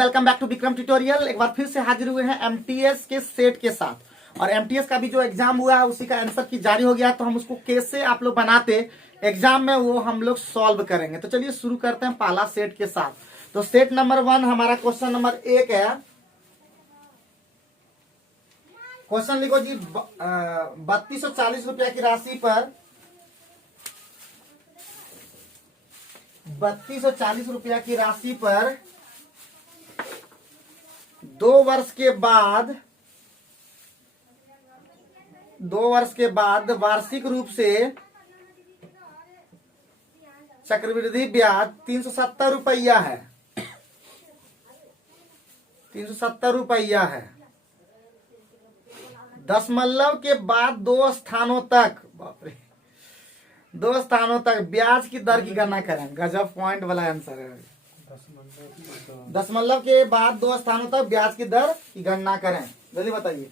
Welcome back to Vikram tutorial. एक बार फिर से हाजिर हुए हैं एमटीएस के सेट के साथ। और एमटीएस का भी जो एग्जाम हुआ है उसी का आंसर की जारी हो गया, तो हम उसको कैसे आप लोग बनाते एग्जाम में वो हम लोग सॉल्व करेंगे। तो चलिए शुरू करते हैं पहला सेट के साथ। तो सेट नंबर 1 हमारा क्वेश्चन नंबर 1 है। क्वेश्चन लिखो जी, 3240 रुपया की राशि पर 3240 रुपया की राशि पर 2 वर्ष के बाद वार्षिक रूप से चक्रवृद्धि ब्याज 370 रुपया है। 370 रुपया है। दशमलव के बाद 2 स्थानों तक, बाप रे, 2 स्थानों तक ब्याज की दर की गणना करें। गजब पॉइंट वाला आंसर है। दशमलव के बाद 2 स्थानों तक ब्याज की दर की गणना करें। जल्दी बताइए।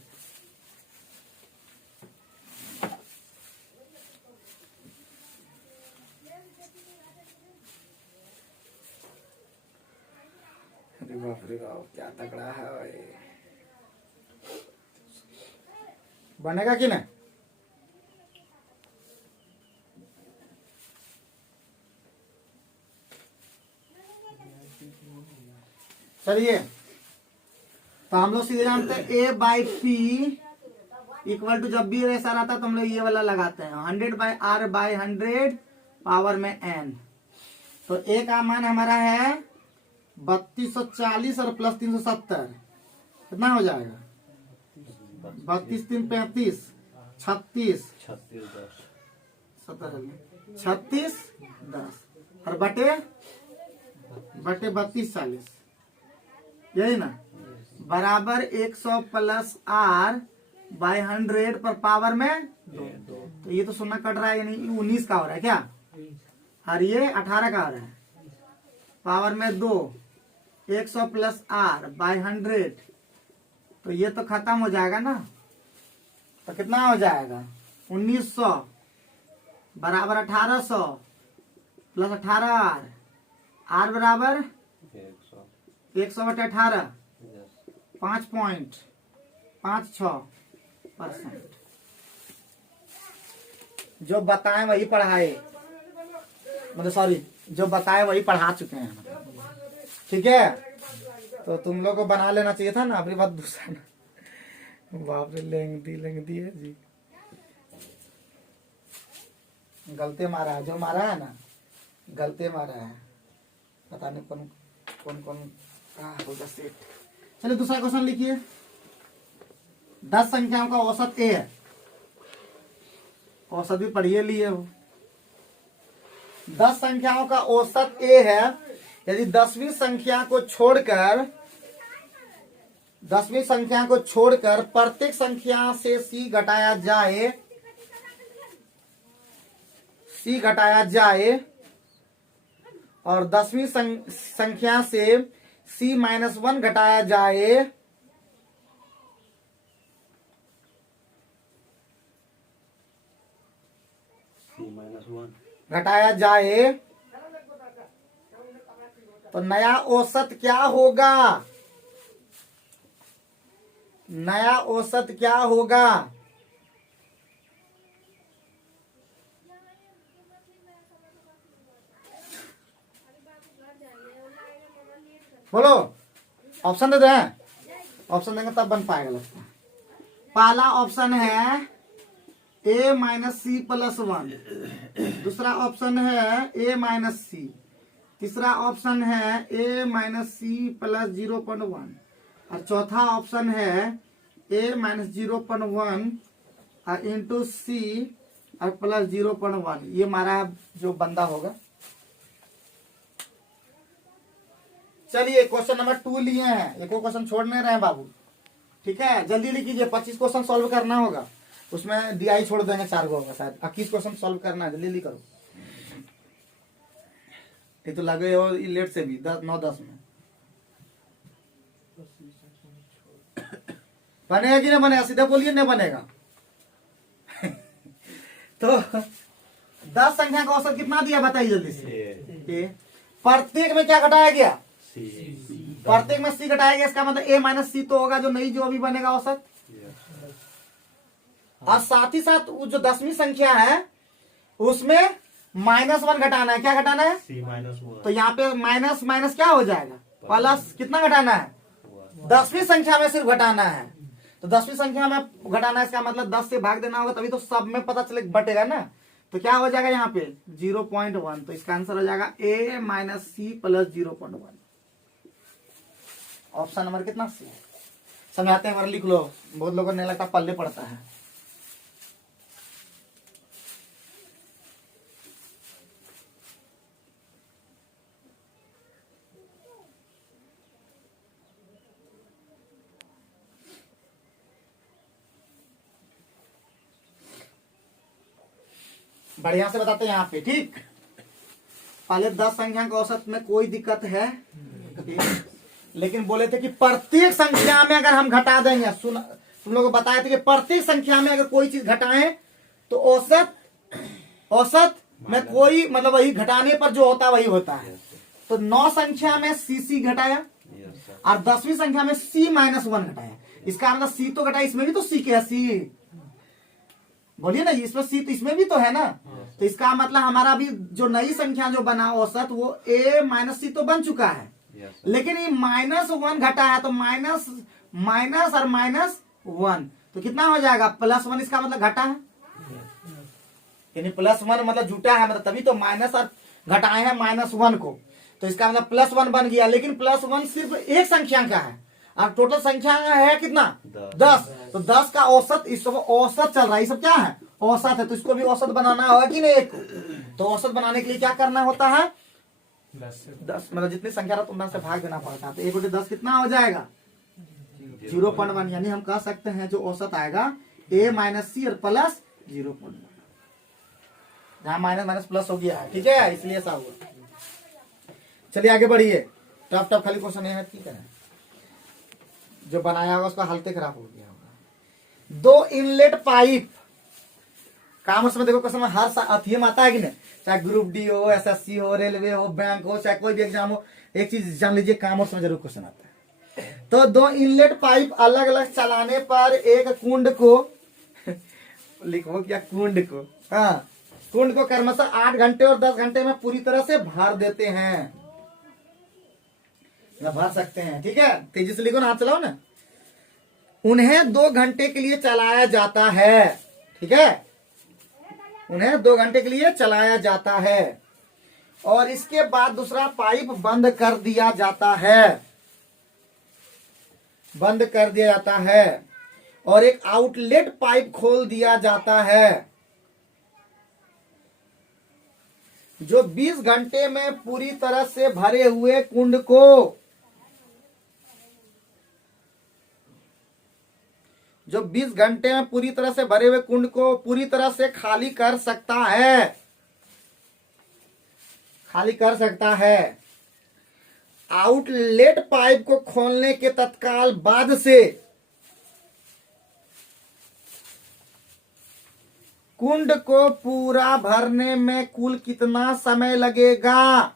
अरे बाप रे बाप, क्या तगड़ा है भाई। बनेगा कि नहीं? चलिए, तो हम लोग सीधे जानते हैं ए बाई पी इक्वल टू, जब भी ऐसा रहता है तो हम लोग ये वाला लगाते हैं 100 बाई आर बाई 100 पावर में एन। तो ए का मान हमारा है 3240 और प्लस 370 कितना हो जाएगा? 32 3 35 36 36 10 और बटे 32 40, यही ना, बराबर 100 प्लस आर बाई 100 पर पावर में 2। तो ये तो सुनना कट रहा है, यानी 19 का हो रहा है क्या, और ये 18 का हो रहा है। पावर में 2, 100 प्लस आर बाई 100, तो ये तो खत्म हो जाएगा ना। तो कितना हो जाएगा? 1900 बराबर 1800 प्लस 18 आर बराबर 100 बटे 18 5.56%। जो बताएं वही पढ़ाए, मतलब सॉरी, जो बताए वही पढ़ा चुके हैं। ठीक है, तो तुम लोग को बना लेना चाहिए था ना। अपनी बात दूसरा ना, बाप रे, लेंगी है जी। गलते मारा है, जो मारा है ना गलते मारा है। पता नहीं कौन होगा सेट। चलिए दूसरा क्वेश्चन लिखिए। 10 संख्याओं का औसत ए है। औसत भी पढ़िए लिए हो। 10 संख्याओं का औसत ए है। यदि 10वीं संख्या को छोड़कर प्रत्येक संख्या से सी घटाया जाए और 10वीं संख्या से C-1 घटाया जाए तो नया औसत क्या होगा? नया औसत क्या होगा? बोलो, ऑप्शन दे दें। ऑप्शन देंगे तब बन पाएगा लगता है। पहला ऑप्शन है a माइनस सी प्लस 1, दूसरा ऑप्शन है a माइनस सी, तीसरा ऑप्शन है a माइनस सी प्लस 0.1 और चौथा ऑप्शन है a माइनस 0.1 और इंटू सी और प्लस 0.1। ये हमारा जो बंदा होगा। चलिए क्वेश्चन नंबर 2 लिए हैं। एक क्वेश्चन छोड़ नहीं रहे हैं बाबू। ठीक है, जल्दी लिखिए। 25 क्वेश्चन सॉल्व करना होगा, उसमें DI छोड़ देंगे 4 को होगा शायद। 21 क्वेश्चन सॉल्व करना है, जल्दी करो। ये तो लगे हो लेट से भी 9-10 में बनेगा कि नहीं बनेगा? सीधा बोलिए, नहीं बनेगा। तो 10 संख्या का औसत कितना दिया बताइए जल्दी से। प्रत्येक में क्या घटाया गया? प्रत्येक में सी घटाएगा, इसका मतलब ए माइनस सी तो होगा जो नई जो अभी बनेगा औसत। और साथ ही साथ वो जो 10वीं संख्या है उसमें -1 घटाना है। क्या घटाना है? C-1। तो यहाँ पे माइनस माइनस क्या हो जाएगा? प्लस। कितना घटाना है? 10वीं संख्या में सिर्फ घटाना है। तो 10वीं संख्या में घटाना है, इसका मतलब 10 से भाग देना होगा, तभी तो सब में पता चले बटेगा ना। तो क्या हो जाएगा यहाँ पे? 0.1। तो इसका आंसर हो जाएगा a minus C plus 0.1। Option number कितना? सी। समझाते हैं, हमारा लिख लो, बहुत लोगों ने लगता पल्ले पड़ता है। बढ़िया से बताते हैं यहाँ पे, ठीक। पहले 10 संख्या का औसत में कोई दिक्कत है, लेकिन बोले थे कि प्रत्येक संख्या में अगर हम घटा देंगे, सुन तुम लोगों को बताए थे कि प्रत्येक संख्या में अगर कोई चीज घटाएं तो औसत में कोई मतलब वही घटाने पर जो होता है वही होता है। तो 9 संख्या में सी घटाया और 10वीं संख्या में C-1 घटाया। इसका मतलब सी तो घटाया, इसमें भी तो सी के है, सी बोलिए ना, इसमें सी तो इसमें भी तो है ना। तो इसका मतलब हमारा भी जो नई संख्या जो बना औसत वो a माइनस सी तो बन चुका है, लेकिन ये -1 घटा है, तो माइनस माइनस और -1 तो कितना हो जाएगा? +1। इसका मतलब घटा है, यानी +1 मतलब जुटा है, मतलब तभी तो माइनस और घटाए हैं -1 को, तो इसका मतलब +1 बन गया। लेकिन +1 सिर्फ एक संख्या का है और टोटल संख्या है कितना? 10। तो 10 का औसत, इस सब औसत चल रहा है, ये सब क्या है? औसत है। तो इसको भी औसत बनाना होगा कि नहीं एक को? तो औसत बनाने के लिए क्या करना होता है? 10 मतलब जितनी संख्या रहा तुम से भाग देना पड़ता है। तो 1/10 कितना हो जाएगा? 0.1। यानी हम कह सकते हैं जो औसत आएगा a माइनस सी और प्लस 0.1। जहां माइनस माइनस प्लस हो गया है, ठीक है, इसलिए ऐसा हुआ। चलिए आगे बढ़िए। टफ खाली क्वेश्चन है, ठीक है, जो बनाया होगा उसका हालत खराब हो गया होगा। 2 इनलेट पाइप, कॉमर्स में देखो क्वेश्चन में हर अथी में आता है कि नहीं, चाहे ग्रुप डी हो, एसएससी हो, रेलवे हो, बैंक हो, चाहे कोई भी एग्जाम हो, एक चीज जान लीजिए, कॉमर्स में जरूर क्वेश्चन आता है। तो 2 इनलेट पाइप अलग अलग चलाने पर एक कुंड को लिखो क्या? कुंड को, हाँ, कुंड को क्रमशः 8 घंटे और 10 घंटे में पूरी तरह से भर देते हैं, भर सकते हैं, ठीक है। तेजी से लिखो ना, हाथ चलाओ ना। उन्हें 2 घंटे के लिए चलाया जाता है, ठीक है, उन्हें 2 घंटे के लिए चलाया जाता है और इसके बाद दूसरा पाइप बंद कर दिया जाता है, बंद कर दिया जाता है और एक आउटलेट पाइप खोल दिया जाता है जो 20 घंटे में पूरी तरह से भरे हुए कुंड को, जो 20 घंटे में पूरी तरह से भरे हुए कुंड को पूरी तरह से खाली कर सकता है, खाली कर सकता है। आउटलेट पाइप को खोलने के तत्काल बाद से कुंड को पूरा भरने में कुल कितना समय लगेगा?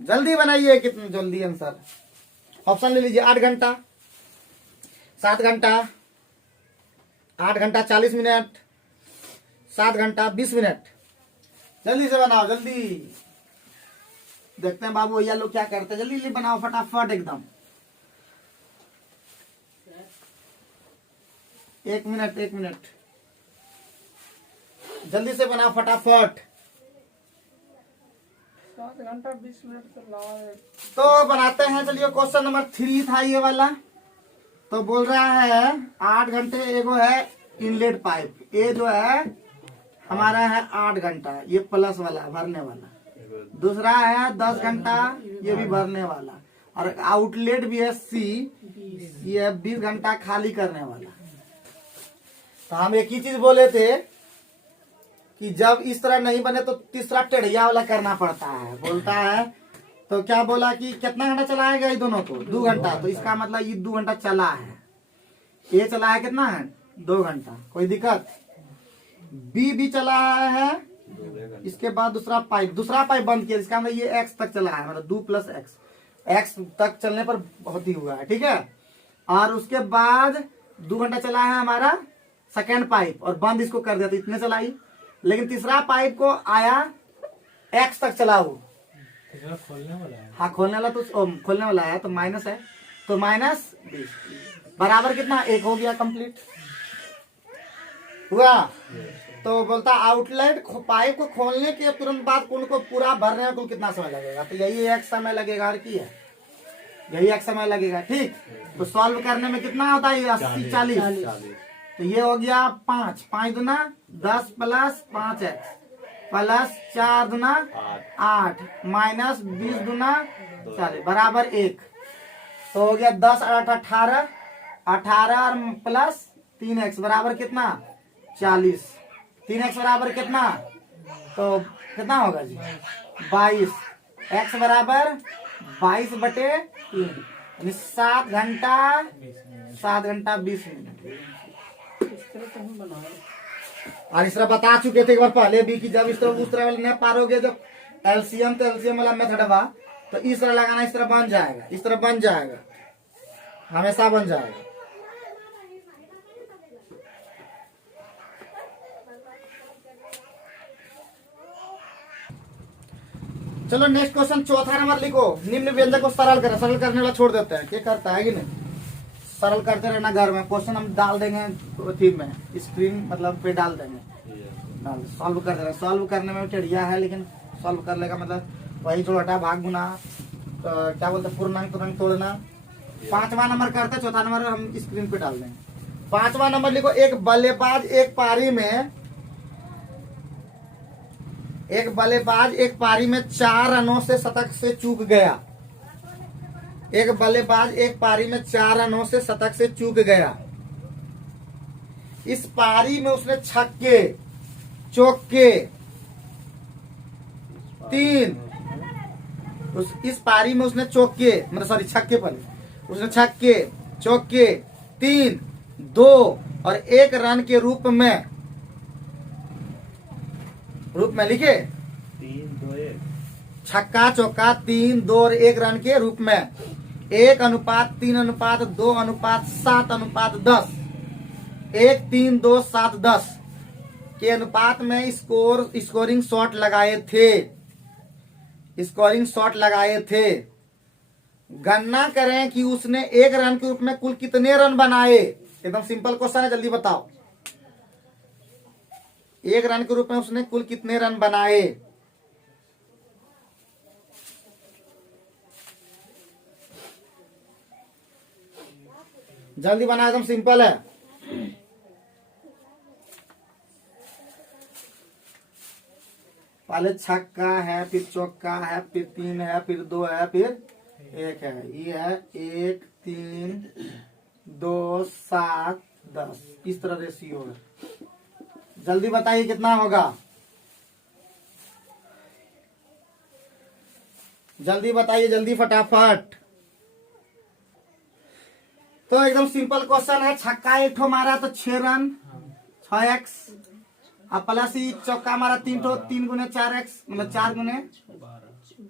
जल्दी बनाइए, कितना जल्दी आंसर। ऑप्शन ले लीजिए। 8 घंटा, 7 घंटा, 8 घंटा 40 मिनट, 7 घंटा 20 मिनट। जल्दी से बनाओ, जल्दी। देखते हैं बाबू भैया लोग क्या करते हैं। जल्दी जल्दी बनाओ, फटाफट एकदम। 1 मिनट, 1 मिनट, जल्दी से बनाओ फटाफट। 7 घंटा 20 मिनट तो बनाते हैं। चलिए क्वेश्चन नंबर 3 था ये वाला। तो बोल रहा है 8 घंटे, एगो है इनलेट पाइप, ये जो है हमारा है 8 घंटा, ये प्लस वाला भरने वाला। दूसरा है 10 घंटा, ये भी भरने वाला। और आउटलेट भी है सी, ये 20 घंटा खाली करने वाला। तो हम एक ही चीज बोले थे कि जब इस तरह नहीं बने तो तीसरा टेढ़िया वाला करना पड़ता है। बोलता है तो क्या बोला कि कितना घंटा चलाएगा ये दोनों को? 2 घंटा। तो इसका मतलब ये 2 घंटा चला है, ये चला है कितना है? 2 घंटा। कोई दिक्कत? बी भी चला है इसके बाद दूसरा पाइप बंद किया, इसका मतलब ये एक्स तक चला है, मतलब 2 + x, एक्स तक चलने पर बहुत ही हुआ है, ठीक है। और उसके बाद 2 घंटा चला है हमारा सेकेंड पाइप और बंद इसको कर दिया तो इतने चलाई। लेकिन तीसरा पाइप को आया एक्स तक चला वो, खोलने वाला है। हाँ खोलने वाला तो खोलने वाला है तो माइनस है, तो -20 बराबर कितना 1 हो गया, कंप्लीट हुआ। तो बोलता आउटलेट पाइप को खोलने के तुरंत बाद कुल को पूरा भरने में कुल कितना समय लगेगा, तो यही एक समय लगेगा और की है यही एक समय लगेगा, ठीक। तो सॉल्व करने में कितना होता है 80 40, तो ये हो गया 5 5 दूना 10 + 5x + 4 दूना 8 -20 दूना 40 बराबर 1, तो हो गया 10 8 18 18 और +3x बराबर कितना 40, 3x बराबर कितना, तो कितना होगा जी 22, x बराबर 22/3 यानी 7 घंटा 20 मिनट। इस तरह तो हम बनाए। और इस तरह बता चुके थे एक बार पहले भी कि जब इस तरह उस तरह वाले नहीं पारोगे, जब एलसीएम तो एलसीएम वाला मेथड हुआ तो इस तरह लगाना, इस तरह बन जाएगा, इस तरह बन जाएगा, हमेशा बन जाएगा। चलो नेक्स्ट क्वेश्चन चौथा नंबर लिखो। निम्न व्यंजक को सरल करें, सरल करने वाला छोड़ देते हैं, क्या करता है कि नहीं, सरल करते रहना घर में। क्वेश्चन हम डाल देंगे थी में स्क्रीन मतलब पे डाल देंगे, सॉल्व कर देना। सॉल्व करने में टेढ़िया है लेकिन सॉल्व कर लेगा, मतलब वही जोड़ा भाग गुना क्या बोलते पूर्णांक तुरंत तोड़ना। 5वां नंबर करते, चौथा नंबर हम स्क्रीन पे डाल देंगे। 5वां नंबर लिखो। एक बल्लेबाज एक पारी में 4 रनों से शतक से चूक गया। एक बल्लेबाज एक पारी में 4 रनों से शतक से चूक गया। इस पारी में उसने छक्के चौके 3 इस पारी में उसने छक्के पहले उसने छक्के चौके 3 2 और 1 रन के रूप में लिखे 3 2 1 छक्का चौका 3 2 और 1 रन के रूप में 1:3:2:7:10 1 3 2 7 10 के अनुपात में स्कोरिंग शॉट लगाए थे। गणना करें कि उसने 1 रन के रूप में कुल कितने रन बनाए। एकदम सिंपल क्वेश्चन है, जल्दी बताओ। 1 रन के रूप में उसने कुल कितने रन बनाए। जल्दी बना, एकदम सिंपल है। पहले छक्का है, फिर चौका है, फिर 3 है, फिर 2 है, फिर 1 है। ये है 1 3 2 7 10, इस तरह रेशियो है। जल्दी बताइए कितना होगा, जल्दी बताइए, जल्दी फटाफट। तो एकदम सिंपल क्वेश्चन है। छक्का एक ठो मारा तो 6 रन 6x, और प्लस ही चौका मारा 3 ठो 3 गुने 4x मतलब 4 गुने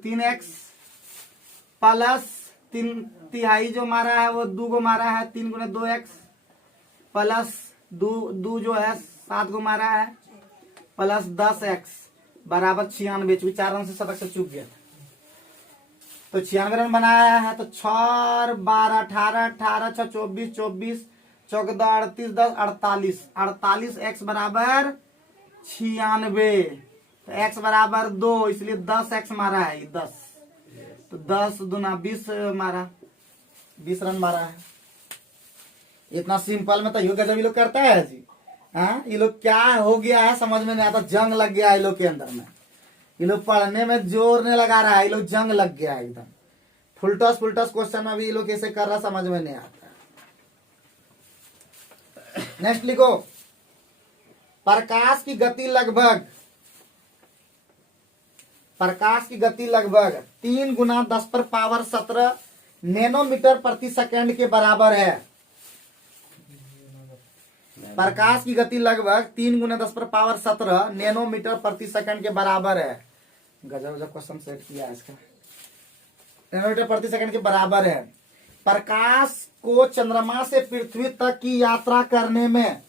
3x, प्लस 3 तिहाई जो मारा है वो 2 गो मारा है 3 गुने 2x, प्लस 2 जो है 7 गो मारा है, प्लस 10x बराबर 96। 4 रन से शतक से चूक गया तो 96 रन बनाया है। तो 6 और 12 18 18 6 24 24 14 38 10 48 48 x बराबर 96, तो x बराबर 2 इसलिए 10x मारा है 10, तो 10 दूना 20 मारा 20 रन मारा है। इतना सिंपल में तो यो गजब ये लोग करता है जी। हाँ, ये लोग क्या हो गया है समझ में नहीं आता, जंग लग गया है ये लोग के अंदर में। ये लोग पढ़ने में जोर नहीं लगा रहा है, ये लोग जंग लग गया है एकदम। फुलटॉस क्वेश्चन में भी ये लोग कैसे कर रहा समझ में नहीं आता। नेक्स्ट लिखो। प्रकाश की गति लगभग 3 गुना 10⁻17 नैनोमीटर प्रति सेकंड के बराबर है। प्रकाश की गति लगभग 3 × 10⁻17 नैनोमीटर प्रति सेकंड के बराबर है। गजब गजब क्वेश्चन सेट किया है इसका। नैनोमीटर प्रति सेकंड के बराबर है। प्रकाश को चंद्रमा से पृथ्वी तक की यात्रा करने में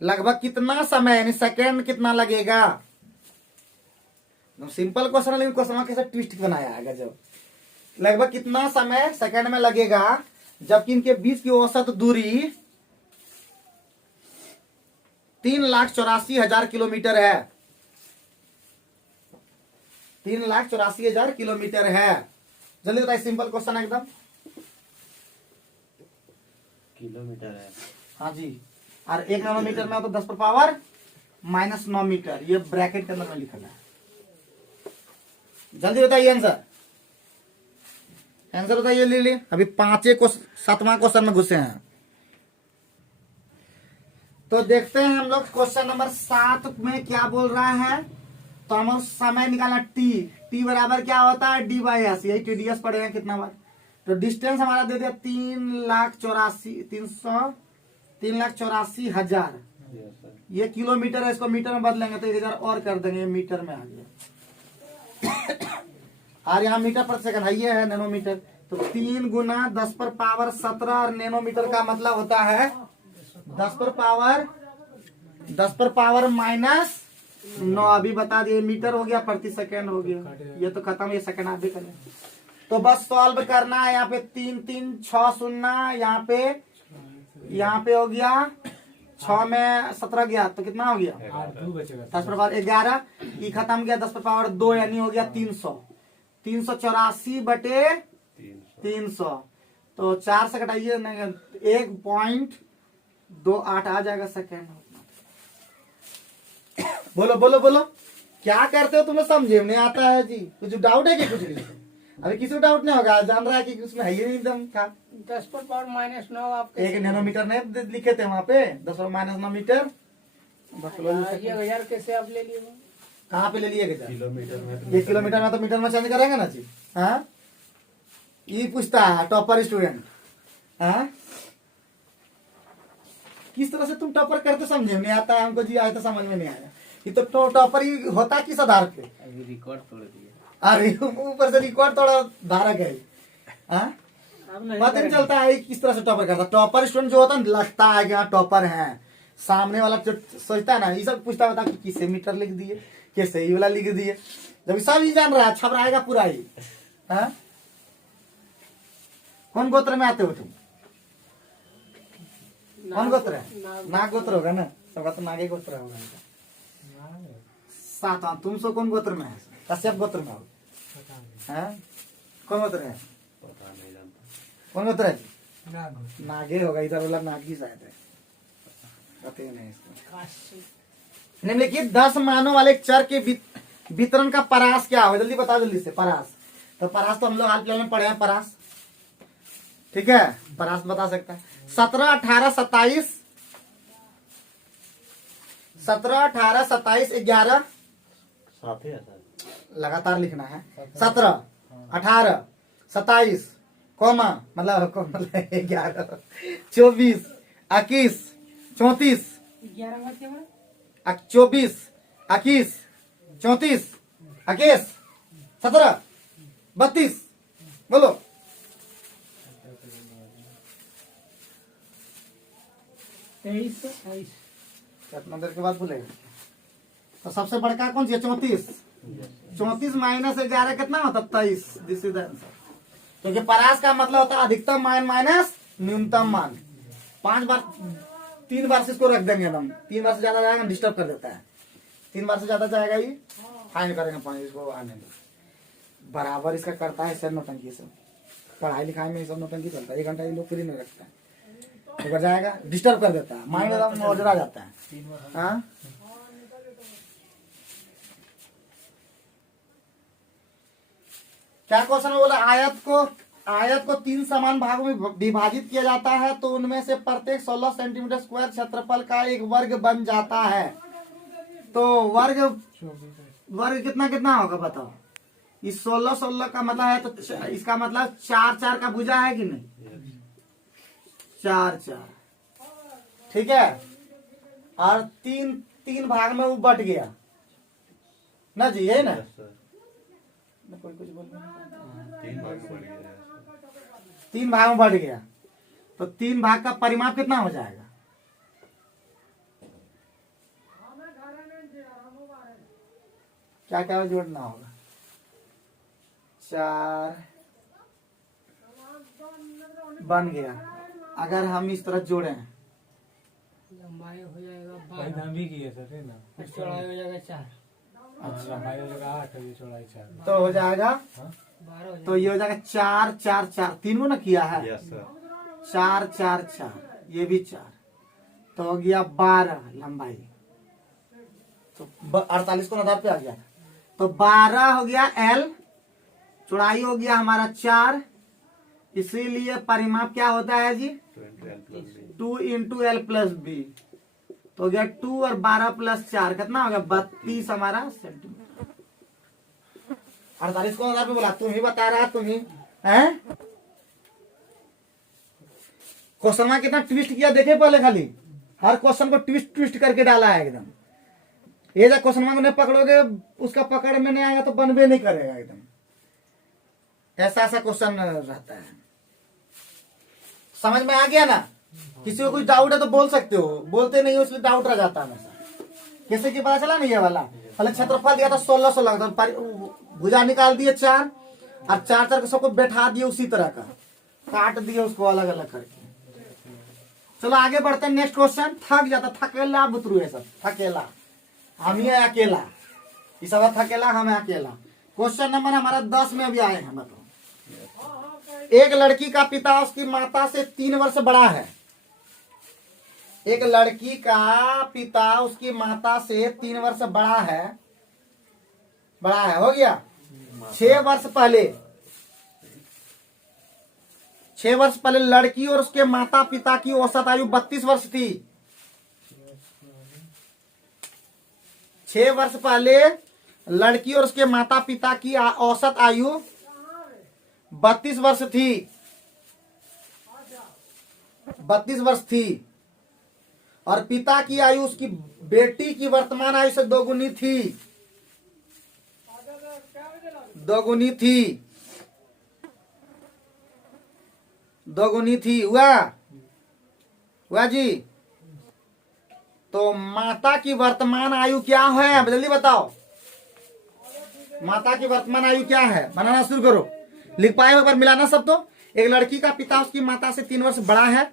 लगभग कितना समय यानी सेकंड कितना लगेगा। सिंपल क्वेश्चन है लेकिन क्वेश्चन कैसे ट्विस्ट बनाया है गजब। लगभग कितना समय सेकंड में लगेगा जबकि इनके बीच की औसत दूरी 3,84,000 किलोमीटर है। 3,84,000 किलोमीटर है। जल्दी बताइए, सिंपल क्वेश्चन है एकदम। किलोमीटर है। हाँ जी, और 1 नैनोमीटर में तो 10⁻⁻9 मीटर, ये ब्रैकेट के अंदर में लिखा है। जल्दी बताइए आंसर, आंसर बताइए। ले ली अभी 7वां क्वेश्चन में घुसे हैं। तो देखते हैं हम लोग क्वेश्चन नंबर 7 में क्या बोल रहा है। तो हम समय निकालना टी बराबर क्या होता है d/s, यही TDS पड़ेगा कितना बार। तो डिस्टेंस हमारा दे दिया 3,84,000। ये किलोमीटर है, इसको मीटर में बदलेंगे तो 1,000 और कर देंगे, मीटर में आ गया। और यहाँ मीटर प्रति सेकंड है, ये है नैनोमीटर। तो 3 × 10⁻17 और नैनोमीटर का मतलब होता है 10⁻⁻9। अभी बता दिए, मीटर हो गया, प्रति सेकंड हो गया। ये तो खत्म, ये सेकंड आधे करें। तो बस सॉल्व करना है। यहाँ पे 3 3 6 0, यहाँ पे हो गया 6 में 17 गया तो कितना हो गया 10⁻11। ये खत्म गया 10⁻2 यानी हो गया 300। 384/300। तो 4 से घटाइए 1.28 आ जाएगा सेकेंड। बोलो बोलो बोलो, क्या करते हो तुम लोग, समझे नहीं आता है जी। कुछ डाउट है कि कुछ नहीं? अभी किसी को डाउट नहीं होगा, जान रहा है कि उसमें है ही नहीं एकदम था। 10⁻�9 आपके 1 नैनोमीटर ने लिखे थे वहां पे, 10⁻9 मीटर। ये 1000 कैसे आप ले लिए? कहाँ पे ले लिए किलोमीटर में। ये किलोमीटर में तो मीटर में चेंज करेंगे ना जी। हाँ, ये पूछता है टॉपर स्टूडेंट। हाँ, किस तरह से तुम टॉपर करते समझे नहीं आता है हमको जी, आया तो समझ में नहीं आया। ये तो टॉपर ही होता किस आधार पे? अभी रिकॉर्ड तोड़ दिया। अरे ऊपर से रिकॉर्ड थोड़ा धारक है। हाँ, पता नहीं चलता है किस तरह से टॉपर करता। टॉपर स्टूडेंट जो होता है लगता है कि हाँ टॉपर है, सामने वाला जो सोचता है ना, ये सब पूछता होता कि किसे मीटर लिख दिए, कैसे ये वाला लिख दिए। जब सब ही जान रहा है, छप रहेगा पूरा ही। हाँ, कौन गोत्र में आते हो तुम? कौन गोत्र है? नाग गोत्र होगा ना, सबका तो नागे गोत्र होगा। 7 तुम सो कौन गोत्र में है? कश्यप गोत्र में हो। हाँ, कौन गोत्र है? पता नहीं जानता। कौन गोत्र है? नागे होगा, इधर वाला नागी शायद है, पता ही नहीं इसको। निम्नलिखित 10 मानों वाले एक चर के वितरण का परास क्या होगा? जल्दी बताओ, जल्दी से। परास, तो परास तो हम लोग हाल फिलहाल में पढ़े हैं परास, ठीक है। परास बता सकता है 17 18 27 17 18 27 11 साथ ही है सर। लगातार लिखना है। 17 18 27 कॉमा मतलब 11 24 21 34 24 21 34 21 17 32। बोलो 23 कितना देर के बाद बोलेगा? तो सबसे बड़का कौन सी है? 34। 34 माइनस 11 कितना होता? 23। This is the answer. क्योंकि परास का मतलब होता है अधिकतम मान माइनस न्यूनतम मान। 5 बार 3 बार से इसको रख देंगे हम। 3 बार से ज्यादा जाएगा डिस्टर्ब कर देता है। 3 बार से ज्यादा जाएगा ये फाइन करेंगे 5 इसको आने में। बराबर इसका करता है सर नौटंकी सब। पढ़ाई लिखाई में सब नौटंकी चलता है। 1 घंटा ये लोग फ्री नहीं रखता है, तो जाएगा डिस्टर्ब कर देता है, माइंड एकदम ऑर्डर जाता है। हाँ, क्या क्वेश्चन बोला? आयत को 3 समान भागों में विभाजित किया जाता है तो उनमें से प्रत्येक 16 सेंटीमीटर स्क्वायर क्षेत्रफल का एक वर्ग बन जाता है। तो वर्ग कितना कितना होगा बताओ? इस 16 16 का मतलब है तो इसका मतलब 4 4 का भुजा है कि नहीं, 4 4, ठीक है। और 3 भाग में वो बट गया ना जी, यही ना। Yes sir. कोई कुछ बोल रहा है? 3 भाग में बढ़ गया है सर। 3 भाग में बढ़ गया तो 3 भाग का परिमाप कितना हो जाएगा? क्या क्या जोड़ना होगा? 4 बन गया। अगर हम इस तरह जोड़ें लंबाई हो जाएगा भाई 12, दाम भी किए सर है ना। चौड़ाई हो जाएगा 4, अच्छा लंबाई हो जाएगा 8 और ये चौड़ाई 4। तो हो जाएगा, 12 हो तो ये हो जाएगा 4 4 4, 3 को ना किया है, यस सर। 4 4 4, ये भी 4, तो हो गया 12 लंबाई। तो 48 को आधार पे आ गया, तो 12 हो गया एल, चौड़ाई हो गया हमारा 4, इसीलिए परिमाप क्या होता है जी? 2 इंटू एल प्लस बी, तो हो गया 2 और 12 प्लस 4 कितना हो गया? 32 हमारा सेंटीमीटर। 48 को आधार पे बोला, तुम ही बता रहा, तुम ही है। क्वेश्चन में कितना ट्विस्ट किया देखे पहले, खाली हर क्वेश्चन को ट्विस्ट ट्विस्ट करके डाला है एकदम। ये जो क्वेश्चन में नहीं पकड़ोगे, उसका पकड़ में नहीं आएगा तो बनबे नहीं करेगा एकदम। ऐसा ऐसा क्वेश्चन रहता है। समझ में आ गया ना? किसी को कुछ डाउट है तो बोल सकते हो, बोलते नहीं हो इसलिए डाउट रह जाता है हमेशा। कैसे कि पता चला नहीं, ये वाला पहले क्षेत्रफल दिया था 16 16, तो भुजा निकाल दिए 4 और 4 4 को सबको बैठा दिए उसी तरह का, काट दिए उसको अलग अलग करके। चलो आगे बढ़ते हैं, नेक्स्ट क्वेश्चन। थक जाता, थकेला बुतरू है सब, थकेला हम ही है अकेला, ये सब थकेला, हम है अकेला। क्वेश्चन नंबर हमारा 10 में अभी आए हैं। मतलब एक लड़की का पिता उसकी माता से 3 वर्ष बड़ा है। एक लड़की का पिता उसकी माता से 3 वर्ष बड़ा है, हो गया। 6 वर्ष पहले, 6 वर्ष पहले लड़की और उसके माता पिता की औसत आयु 32 वर्ष थी। 6 वर्ष पहले लड़की और उसके माता पिता की औसत आयु 32 वर्ष थी, 32 वर्ष थी। और पिता की आयु उसकी बेटी की वर्तमान आयु से दोगुनी थी, दोगुनी थी। हुआ जी। तो माता की वर्तमान आयु क्या है, जल्दी बताओ। माता की वर्तमान आयु क्या है, बनाना शुरू करो। लिख पाए हो पर मिलाना सब। तो एक लड़की का पिता उसकी माता से 3 वर्ष बड़ा है।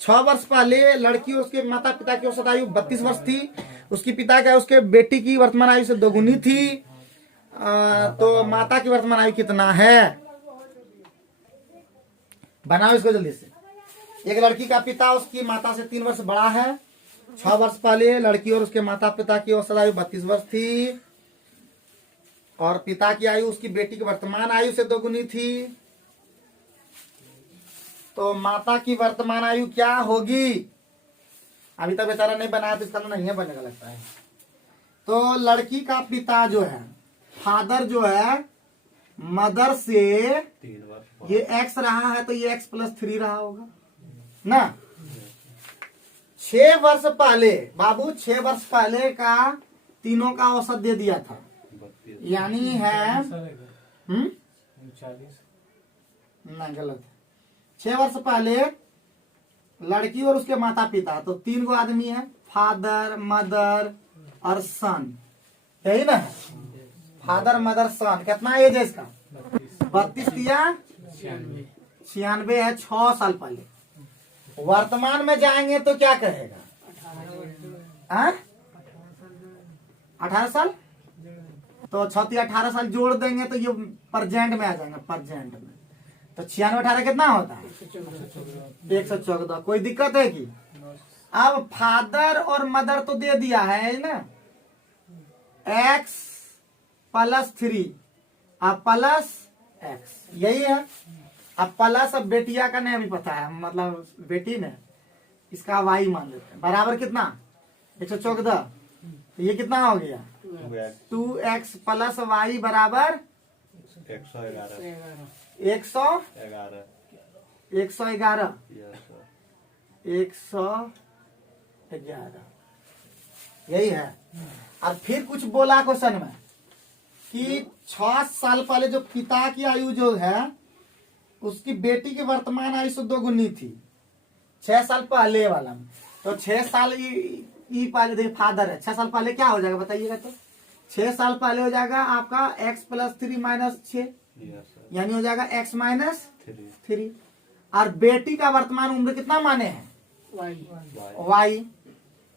6 वर्ष पहले लड़की और उसके माता पिता की औसत आयु 32 वर्ष थी। उसकी पिता का उसके बेटी की वर्तमान आयु से दोगुनी थी। तो माता की वर्तमान आयु कितना है, बनाओ इसको जल्दी से। एक लड़की का पिता उसकी माता से 3 वर्ष बड़ा है। 6 वर्ष पहले लड़की और उसके माता पिता की औसत आयु 32 वर्ष थी। और पिता की आयु उसकी बेटी की वर्तमान आयु से दोगुनी थी। तो माता की वर्तमान आयु क्या होगी? अभी तक बेचारा नहीं बनाया तो इसका नहीं है बनेगा लगता है। तो लड़की का पिता जो है, फादर जो है, मदर से 3 वर्ष ये x रहा है तो ये x प्लस 3 रहा होगा ना। 6 वर्ष पहले बाबू, 6 वर्ष पहले का तीनों का औसत दे दिया था, 32 यानी है 40। नहीं गलत है। 6 वर्ष पहले लड़की और उसके माता पिता, तो 3 गो आदमी है, फादर मदर और सन, यही ना है। फादर मदर सन, कितना एज है इसका? 32 या 96 है। 6 साल पहले। वर्तमान में जाएंगे तो क्या कहेगा? 18 साल। तो 18 साल जोड़ देंगे तो ये प्रेजेंट में आ जाएगा, प्रेजेंट में। तो 96 18 कितना होता है? 114। कोई दिक्कत है कि? अब फादर और मदर तो दे दिया है ना, x प्लस 3 अब प्लस x, यही है। अब प्लस, अब बेटिया का नहीं अभी पता है, मतलब बेटी ने, इसका y मान लेते हैं, बराबर कितना? 114। तो ये कितना हो गया? 2x प्लस y बराबर 111 111 111 यस सर 111 यही है। और फिर कुछ बोला क्वेश्चन में कि 6 साल पहले जो पिता की आयु जो है उसकी बेटी की वर्तमान आयु से 2 गुनी थी 6 साल पहले वाला में। तो 6 साल ई पहले देखिए फादर है, 6 साल पहले क्या हो जाएगा बताइएगा। तो 6 साल पहले हो जाएगा आपका x + 3 - 6 यस सर यानी हो जाएगा x - 3 3। और बेटी का वर्तमान उम्र कितना माने हैं वाई y,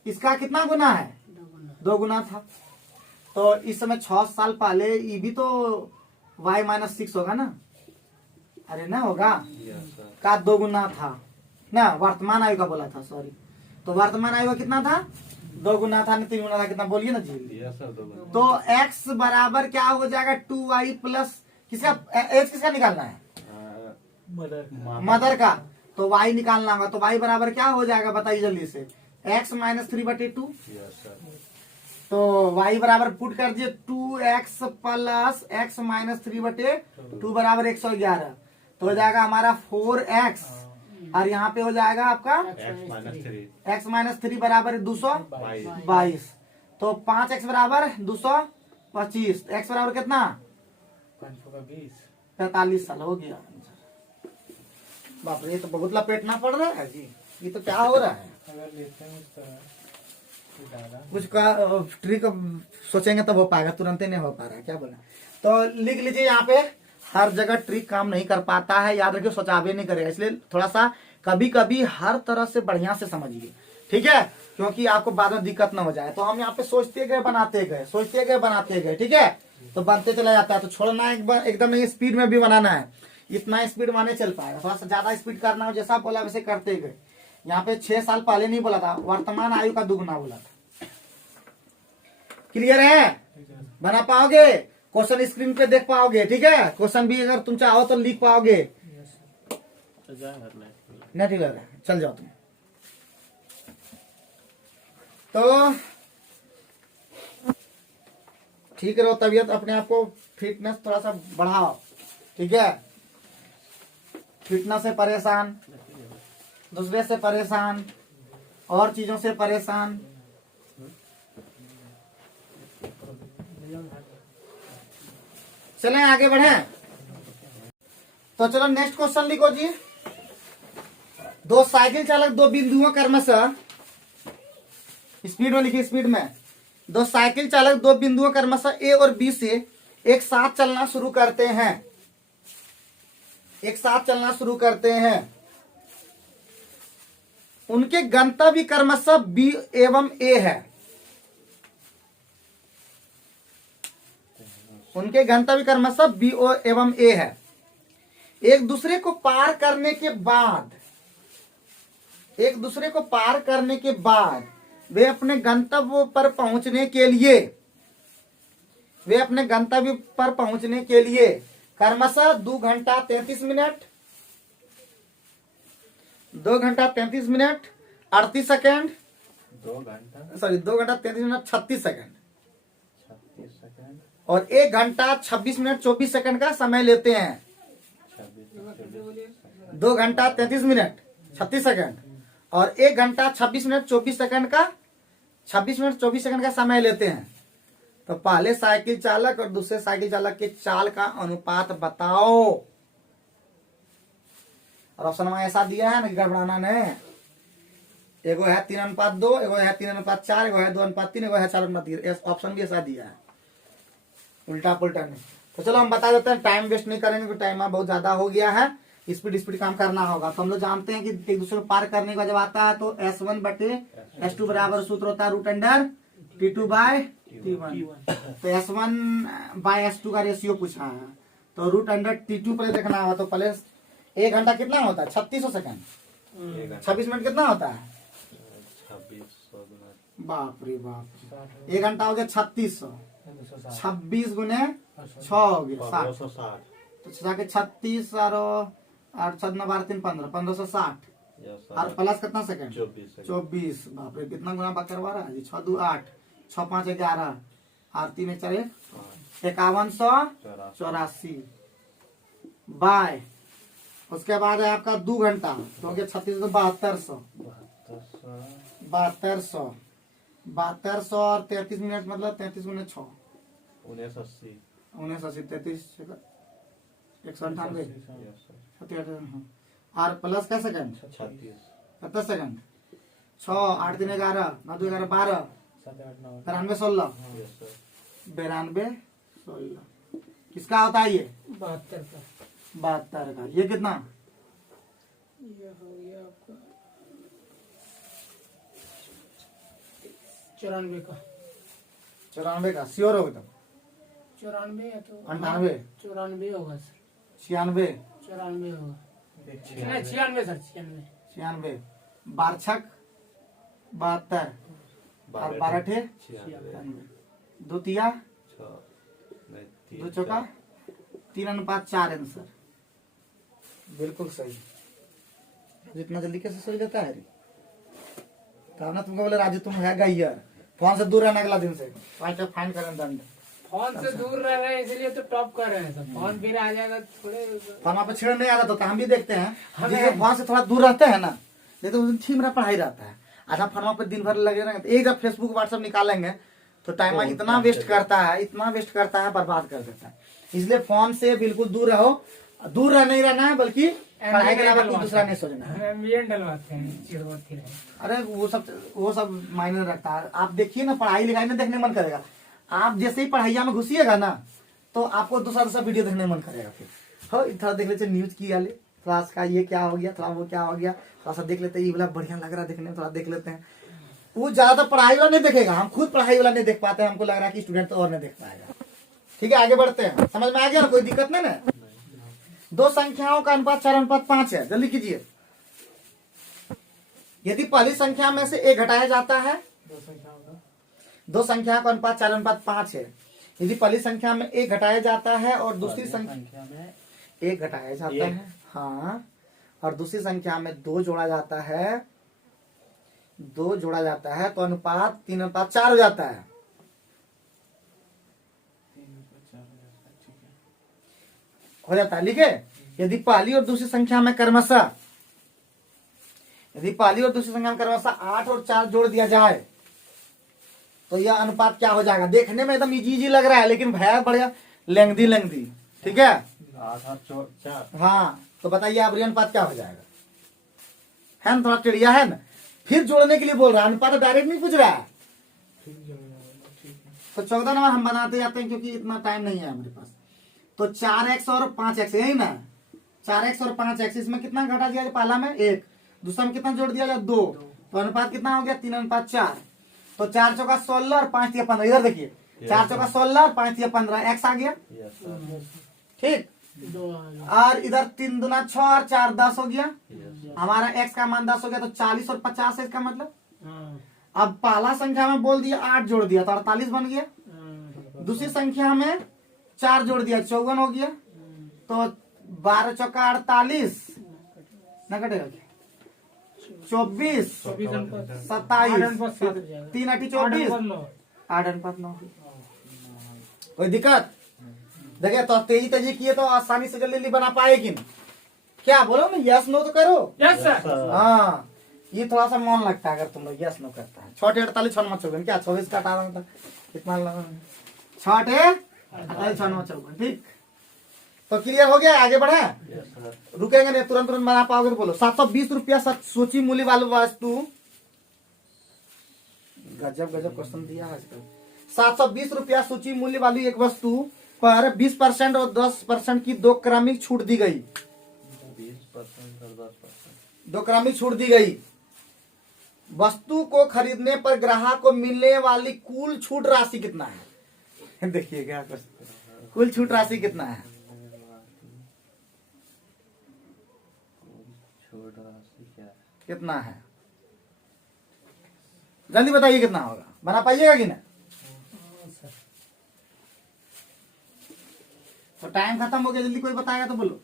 इसका कितना गुना है 2 गुना था। तो इस समय 6 साल पहले ये भी तो y - 6 होगा ना, अरे ना होगा यस सर का 2 गुना था ना, वर्तमान आयु का बोला था सॉरी। तो वर्तमान आयु का कितना था 2 गुना था ना 3 गुना था, कितना बोलिए ना जी। यस सर 2 गुना तो x बराबर क्या हो जाएगा 2y प्लस किसका एज किसका निकालना है मदर का, तो y निकालना होगा। तो y बराबर क्या हो जाएगा बताइए जल्दी से x - 3/2। यस सर तो y बराबर पुट कर दिए 2x प्लस x - 3/2 बराबर 111। तो हो जाएगा हमारा 4x और यहाँ पे हो जाएगा आपका x - 3 x - 3 बराबर 222। तो 5x बराबर 225, x बराबर कितना 45 साल हो गया। बाप रे ये तो बहुत लपेटना पड़ रहा है जी, ये तो क्या हो रहा है। अगर लेते हैं तो दादा कुछ का ट्रिक सोचेंगे तब हो पाएगा, तुरंत ही नहीं हो पा रहा है, क्या बोला। तो लिख लीजिए यहाँ पे हर जगह ट्रिक काम नहीं कर पाता है, याद रखिए सोचावे नहीं करेगा, इसलिए थोड़ा सा कभी कभी हर तरह से बढ़िया से समझिए, ठीक है, क्योंकि आपको बाद में दिक्कत ना हो जाए। तो हम यहाँ पे सोचते गए बनाते गए, सोचते गए बनाते गए, ठीक है, तो बनते चला जाता है। तो छोड़ना एक बार एकदम नहीं, स्पीड में भी बनाना है, इतना स्पीड माने चल पाएगा, थोड़ा सा ज्यादा स्पीड करना हो, जैसा बोला वैसे करते गए। यहाँ पे 6 साल पहले नहीं बोला था, वर्तमान आयु का 2 गुना बोला था। क्लियर है, बना पाओगे, क्वेश्चन स्क्रीन पे देख पाओगे, ठीक है, क्वेश्चन भी अगर तुम चाहो तो लिख पाओगे। नहीं ठीक है, चल जाओ तुम। तो ठीक रहो, तबीयत अपने आप को फिटनेस थोड़ा सा बढ़ाओ, ठीक है। फिटनेस से परेशान, दूसरे से परेशान, और चीजों से परेशान, चलें आगे बढ़े। तो चलो नेक्स्ट क्वेश्चन लिखो जी। 2 साइकिल चालक 2 बिंदुओं क्रमशः, स्पीड में लिखिए, स्पीड में। 2 साइकिल चालक 2 बिंदुओं क्रमशः ए और बी से एक साथ चलना शुरू करते हैं, एक साथ चलना शुरू करते हैं। उनके गंतव्य क्रमशः बी एवं ए है, उनके गंतव्य क्रमशः बी एवं ए है। एक दूसरे को पार करने के बाद, एक दूसरे को पार करने के बाद वे अपने गंतव्य पर पहुंचने के लिए, वे अपने गंतव्य पर पहुंचने के लिए क्रमशः 2 घंटा 33 मिनट, 2 घंटा 33 मिनट 38 सेकेंड, 2 घंटा सॉरी 2 घंटा 33 मिनट 36 सेकेंड 36 सेकंड और 1 घंटा 26 मिनट 24 सेकंड का समय लेते हैं। 2 घंटा 33 मिनट 36 सेकंड और 1 घंटा 26 मिनट 24 सेकंड का 26 मिनट 24 सेकंड का समय लेते हैं। तो पहले साइकिल चालक और दूसरे साइकिल चालक के चाल का अनुपात बताओ। और ऑप्शन में ऐसा दिया है ना कि गड़बड़ाना नहीं, एगो है 3:2, एगो है 3:4, एगो है 2:3, एगो है 4:3। ऑप्शन भी ऐसा दिया है, उल्टा पुल्टा नहीं। तो चलो हम बता देते हैं, टाइम वेस्ट नहीं करेंगे क्योंकि टाइम बहुत ज्यादा हो गया है, स्पीड स्पीड काम करना होगा। तो हम लोग जानते हैं कि एक दूसरे को पार करने का जब आता है तो S1/S2 बराबर सूत्र होता है √T2/T1। तो S1/S2 का रेशियो पूछा है, तो √T2 पर देखना होगा। तो पहले 1 घंटा कितना होता है 3600 सेकंड, 26 मिनट कितना होता है 2600 बाप रे बाप, 1 घंटा हो गया 3600, 26 गुने 6 हो गया 60। 1560 तो जाके 36 और 8 7 9 12 3 15 1560 और प्लस कितना सेकंड 24। बाप रे कितना गुना करवा रहा है 6 2 8 6 5 11 और 3 1 4 5184। बाय उसके बाद है आपका 2 घंटा तो हो गया 36 तो 7200 7200 7200 और 33 मिनट मतलब 33 मिनट 6 1980 1980 33 198 yes, sir. 77 और प्लस क्या सेकंड 36 70 सेकंड 6 8 3 11 9 2 11 12 7 8 9 93 16 yes, sir. 92 16 किसका होता है ये 72 का 72 का ये कितना ये हो गया आपका 94 का 94 का श्योर हो एकदम 94 या तो 98 94 होगा सर 96 94 होगा छियानवे। नहीं 96 सर 96 96 बारछक 72 और 12 ठे 96 दो तिया 6 नहीं 3 दो चौका 3:4 आंसर बिल्कुल सही इतना जल्दी कैसे सही जाता है रे तब ना तुमको बोले राजू तुम है गाइयर फोन से दूर रहना अगला दिन से फाइन करें दंड फोन से दूर रह रहे हैं इसलिए तो टॉप कर रहे हैं सब फोन फिर आ जाएगा थोड़े फोन पे छेड़ नहीं आता तो हम भी देखते हैं हमें- जिसके फोन से थोड़ा दूर रहते हैं ना नहीं तो उस दिन ठीक मेरा पढ़ाई रहता है आधा फोन पे दिन भर लगे रहेंगे तो एक जब फेसबुक व्हाट्सएप निकालेंगे तो टाइम इतना वेस्ट करता है इतना वेस्ट करता है बर्बाद कर देता है इसलिए फोन से बिल्कुल दूर रहो दूर रह नहीं रहना है बल्कि पढ़ाई के अलावा कुछ दूसरा नहीं सोचना है एम्बियन डलवाते हैं चिड़वती रहे अरे वो सब मायने रखता है आप देखिए ना पढ़ाई लिखाई में देखने मन करेगा आप जैसे ही पढ़ाइया में घुसिएगा ना तो आपको दूसरा वीडियो देखने मन करेगा फिर हो थोड़ा देख लेते न्यूज की वाले थोड़ा इसका ये क्या हो गया थोड़ा वो क्या हो गया थोड़ा सा देख लेते हैं ये वाला बढ़िया लग रहा है देखने में थोड़ा देख लेते हैं वो ज्यादा पढ़ाई वाला नहीं देखेगा हम खुद पढ़ाई वाला नहीं देख पाते हैं हमको लग रहा है कि स्टूडेंट तो और नहीं देख पाएगा ठीक है आगे बढ़ते हैं समझ में आ गया ना कोई दिक्कत नहीं ना दो संख्याओं का अनुपात 4:5 है जल्दी कीजिए यदि पहली संख्या में से एक घटाया जाता है दो संख्याओं का दो संख्या का अनुपात 4:5 है यदि पहली संख्या में एक घटाया जाता है और दूसरी संख्या में एक घटाया जाता है हाँ और दूसरी संख्या में 2 जोड़ा जाता है 2 जोड़ा जाता है तो अनुपात 3:4 हो जाता है 3 ठीक है हो जाता है लिखे यदि पहली और दूसरी संख्या में क्रमशः यदि पहली और दूसरी संख्या में क्रमशः 8 और 4 जोड़ दिया जाए तो यह अनुपात क्या हो जाएगा देखने में एकदम इजी लग रहा है लेकिन भैया बढ़िया लेंथी ठीक है 8 और 4 हाँ तो बताइए आप अनुपात क्या हो जाएगा है ना थोड़ा टेढ़िया है ना फिर जोड़ने के लिए बोल रहा है अनुपात तो डायरेक्ट नहीं पूछ रहा है ठीक है तो 14 नंबर हम बनाते जाते हैं क्योंकि इतना टाइम नहीं है हमारे पास तो 4x और 5x यही ना 4x और 5x इसमें कितना घटा दिया जाए पहला में 1 दूसरा में कितना जोड़ दिया जाए 2 तो अनुपात कितना हो गया 3:4 तो 4 चौका 16 और 5 तिया 15 इधर देखिए 4 चौका 16 और 5 तिया 15 x आ गया yes, sir. ठीक 2 आ गया और इधर 3 दूना 6 और 4 10 हो गया yes, हमारा x का मान 10 हो गया तो 40 और 50 है इसका मतलब हाँ, अब पहला संख्या में बोल दिया 8 जोड़ दिया तो 48 बन गया हाँ, दूसरी संख्या में 4 जोड़ दिया 54 हो गया तो 12 चौका 48 ना कटेगा क्या 24 24 अनुपात 27 7 हो जाएगा 3 8 8 24 अनुपात 9 8:9 कोई दिक्कत देखिए तो तेजी किए तो आसानी से जल्दी बना पाए कि नहीं? क्या बोलो ना यस नो तो करो यस सर sir. हाँ ये थोड़ा सा मन लगता है अगर तुम लोग यस नो करता है 6 48 6 क्या 24 का 18 मतलब कितना 6 48 6 ठीक तो क्लियर हो गया आगे बढ़े yes, sir. रुकेंगे नहीं तुरंत बना पाओगे तो बोलो 720 रुपया सूची मूल्य वाली वस्तु गजब क्वेश्चन दिया है आजकल 720 रुपया सूची मूल्य वाली एक वस्तु पर 20% और 10% की 2 क्रमिक छूट दी गई 20% और 10%. 2 क्रमिक छूट दी गई वस्तु को खरीदने पर ग्राहक को मिलने वाली कुल छूट राशि कितना है देखिएगा कुल छूट राशि कितना है छूट राशि क्या है? कितना है जल्दी बताइए कितना होगा बना पाइएगा कि ना तो टाइम खत्म हो गया जल्दी कोई बताएगा तो बोलो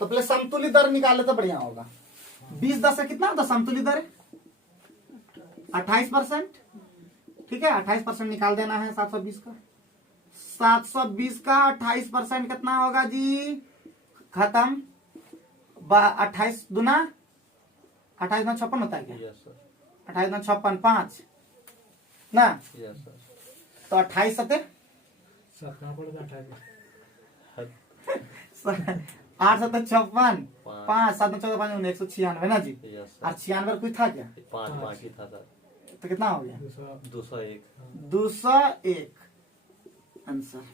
तो पहले समतुल्य दर निकाले तो बढ़िया होगा 20 10 से कितना होता समतुल्य दर 28% ठीक है, 28% निकाल देना है 720 का। 720 का 28% कितना होगा जी? खत्म। 28 दूना 28 में 56 होता है क्या? यस सर, 28 में 56 5 ना, यस सर। तो 28 सते सब कहाँ पड़ता 28 8 सते 56 पाँच। 5 7 में 14 5 196 ना जी। यस और सर, 96 कुछ था क्या? 5 ही था सर। तो कितना हो गया? 201। 201 आंसर।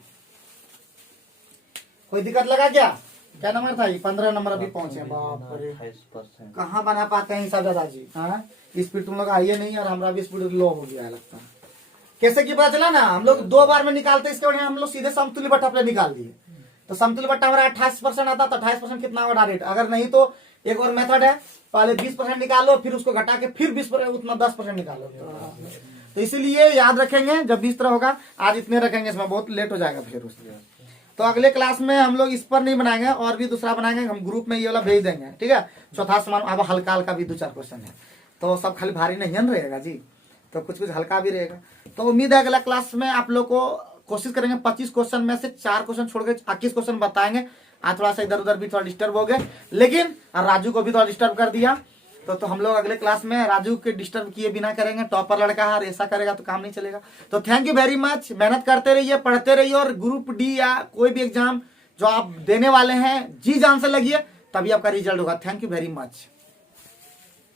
कोई दिक्कत लगा क्या? क्या नंबर था ये? 15 नंबर अभी पहुंचे। बाप रे, 28%। कहाँ बना पाते हैं सब दादाजी? हाँ, स्पीड तुम लोग आइए नहीं और हमारा भी स्पीड लो हो गया है लगता है। कैसे की पता चला ना, हम लोग 2 बार में निकालते, इसके बाद हम लोग सीधे समतुल्य बट्टा पे निकाल दिए। तो समतुल्य बट्टा हमारा 28% आता, तो 28% कितना होगा डायरेक्ट? अगर नहीं तो एक और मेथड है, पहले 20% निकालो, फिर उसको घटा के फिर 20% उतना 10% निकालो। तो इसीलिए याद रखेंगे, जब भी इस तरह होगा। आज इतने रखेंगे, इसमें बहुत लेट हो जाएगा फिर उसमें। तो अगले क्लास में हम लोग इस पर नहीं बनाएंगे, और भी दूसरा बनाएंगे। हम ग्रुप में ये वाला भेज देंगे, ठीक है। चौथा समान अब हल्का हल्का भी 2-4 क्वेश्चन है, तो सब खाली भारी नहीं न रहेगा जी, तो कुछ कुछ हल्का भी रहेगा। तो उम्मीद है अगला क्लास में आप लोग को कोशिश करेंगे 25 क्वेश्चन में से 4 क्वेश्चन छोड़ के 21 क्वेश्चन बताएंगे। आज थोड़ा सा इधर उधर भी थोड़ा डिस्टर्ब हो गए, लेकिन राजू को भी थोड़ा डिस्टर्ब कर दिया। तो हम लोग अगले क्लास में राजू के डिस्टर्ब किए बिना करेंगे। टॉपर लड़का है और ऐसा करेगा तो काम नहीं चलेगा। तो थैंक यू वेरी मच। मेहनत करते रहिए, पढ़ते रहिए, और ग्रुप डी या कोई भी एग्जाम जो आप देने वाले हैं जी जान से लगिए, तभी आपका रिजल्ट होगा। Thank you very much.